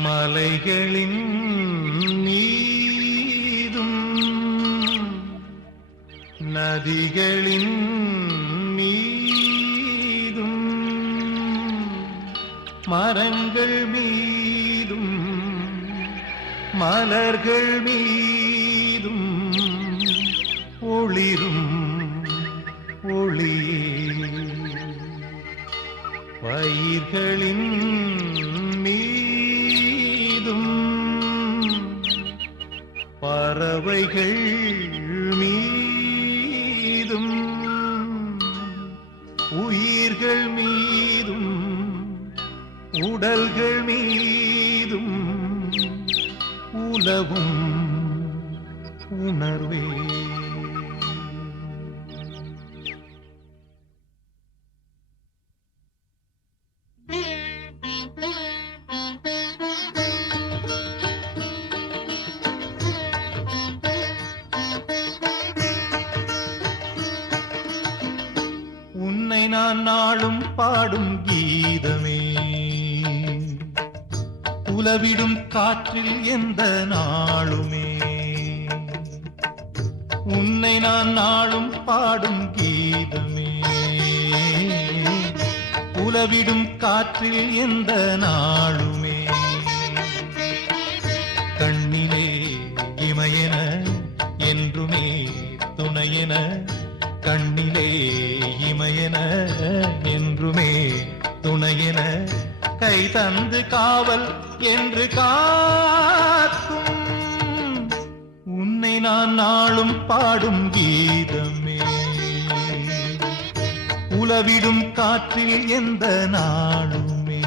மலைகளின் மீதும் நதிகளின் மீதும் மரங்கள் மீதும் மலர்கள் மீதும் ஒளிரும் ஒளியே பயிர்களின் மீதும் பறவைகள் மீதும் உயிர்கள் மீதும் உடல்கள் மீதும் உலவும் உணர்வே. உன்னை நான் நாளும் பாடும் கீதமே, உலவிடும் காற்றில் எந்த நாளுமே. உன்னை நான் நாளும் பாடும் கீதமே, உலவிடும் காற்றில் எந்த நாளுமே. கண்ணிலே இமையென என்றுமே துணையென, கண்ணிலே இமையென என்றுமே துணையென, கை தந்து காவல் என்று காக்கும் உன்னை நான் நாளும் பாடும் கீதமே, உலவிடும் காற்றில் எந்த நாளுமே.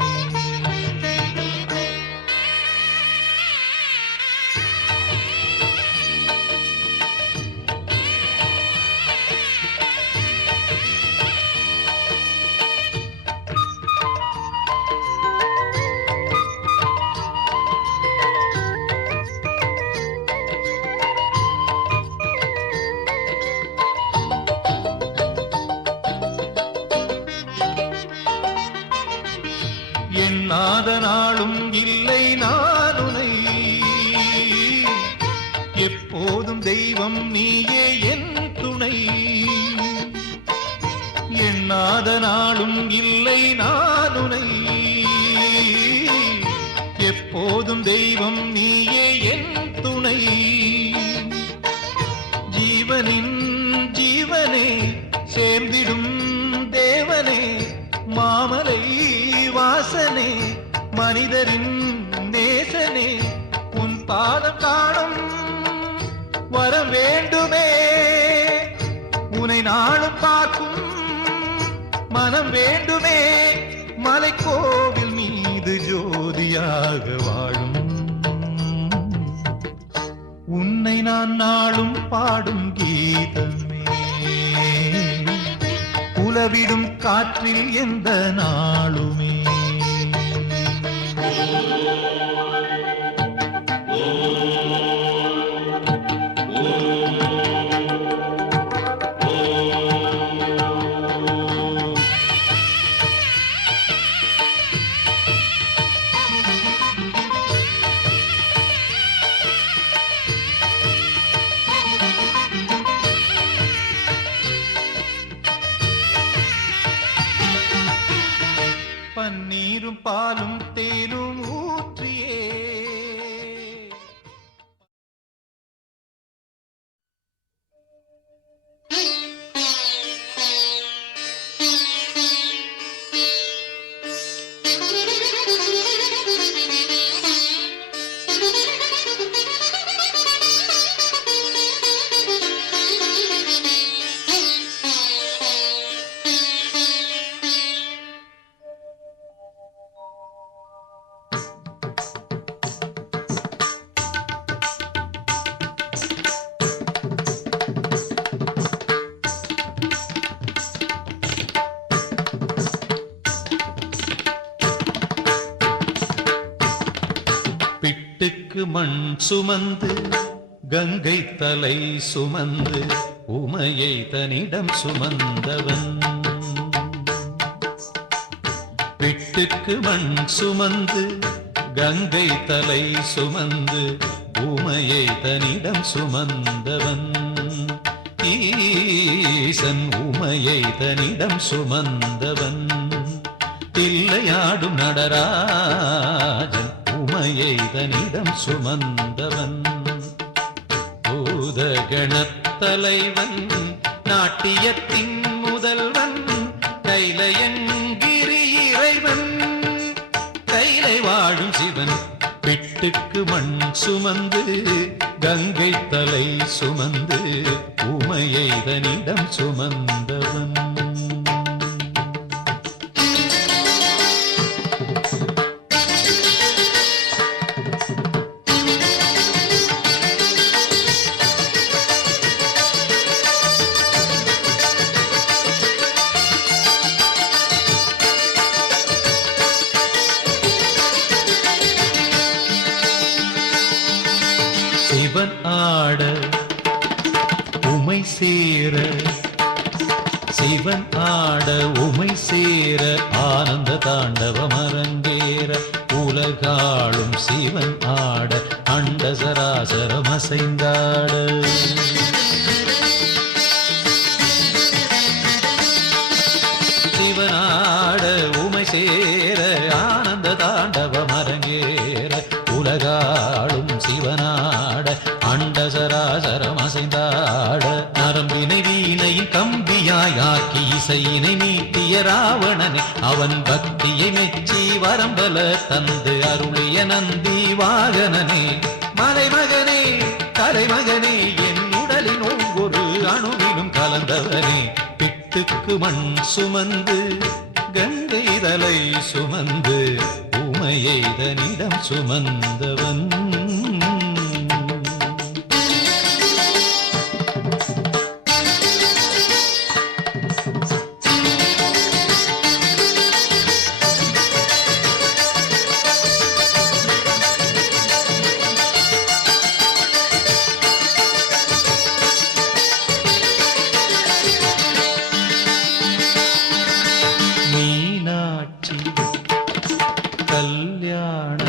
எண்ணாத நாளும் இல்லை நானுனை, எப்போதும் தெய்வம் நீயே என் துணை. எண்ணாத நாளும் இல்லை நானுனை, எப்போதும் தெய்வம் நீயே என் துணை. ஜீவனின் ஜீவனே சேர்ந்திடும் தேவனே, மாமலை வாசனே மனிதரின் நேசனே, உன் பாதம் காணும் வரம் வேண்டுமே. உனை நாளும் பார்க்கும் மனம் வேண்டுமே, மலைக்கோவில் மீது ஜோதியாக வாழும் உன்னை நான் நாளும் பாடும் கீதமே, உலவிடும் காற்றில் எந்த நாளுமே. பன்னீரும் பாலும் தேனும் ஊற்றியே பிட்டுக்கு மண் சுமந்து கங்கை தலை சுமந்து உமையை தன்னிடம் சுமந்தவன். பிட்டுக்கு மண் சுமந்து கங்கை தலை சுமந்து உமையை தனிடம் சுமந்தவன் ஈசன் உமையை தனிடம் சுமந்தவன் தில்லையாடும் நடராஜன் உமையை தனிடம் சுமந்தவன் பூதகணத்தலைவன் நாட்டியத்தின் முதல்வன் கைலையங்கிரி இறைவன் கைலை வாழும் சிவன் பிட்டுக்கு மண் சுமந்து கங்கை தலை சுமந்து உமையை தனிடம் சுமந்தவன் சிவன் ஆட உமை சேர சிவன் ஆட உமை சேர ஆனந்த தாண்டவம் அரங்கேற உலகாளும் சிவன் ஆட அண்ட சராசரம் அசைந்தாட சிவனாட உமை சேர ஆனந்த தாண்டவம் அரங்கேற உலகாளும் சிவனாட அண்ட சராசரம் அசைந்தாட நரம்பினை வீணையின் கம்பியாயாக்கி இசையினை மீட்டிய ராவணனை அவன் பக்தியை மெச்சி வரம்பல தந்து அருளிய நந்தி வாகனனே மலைமகனே கலைமகனே என் உடலின் ஒவ்வொரு அணுவிலும் கலந்தவனே பிட்டுக்கு மண் சுமந்து கங்கை தலை சுமந்து உமையை தனிடம் சுமந்தவன் மீனாட்சி கல்யாண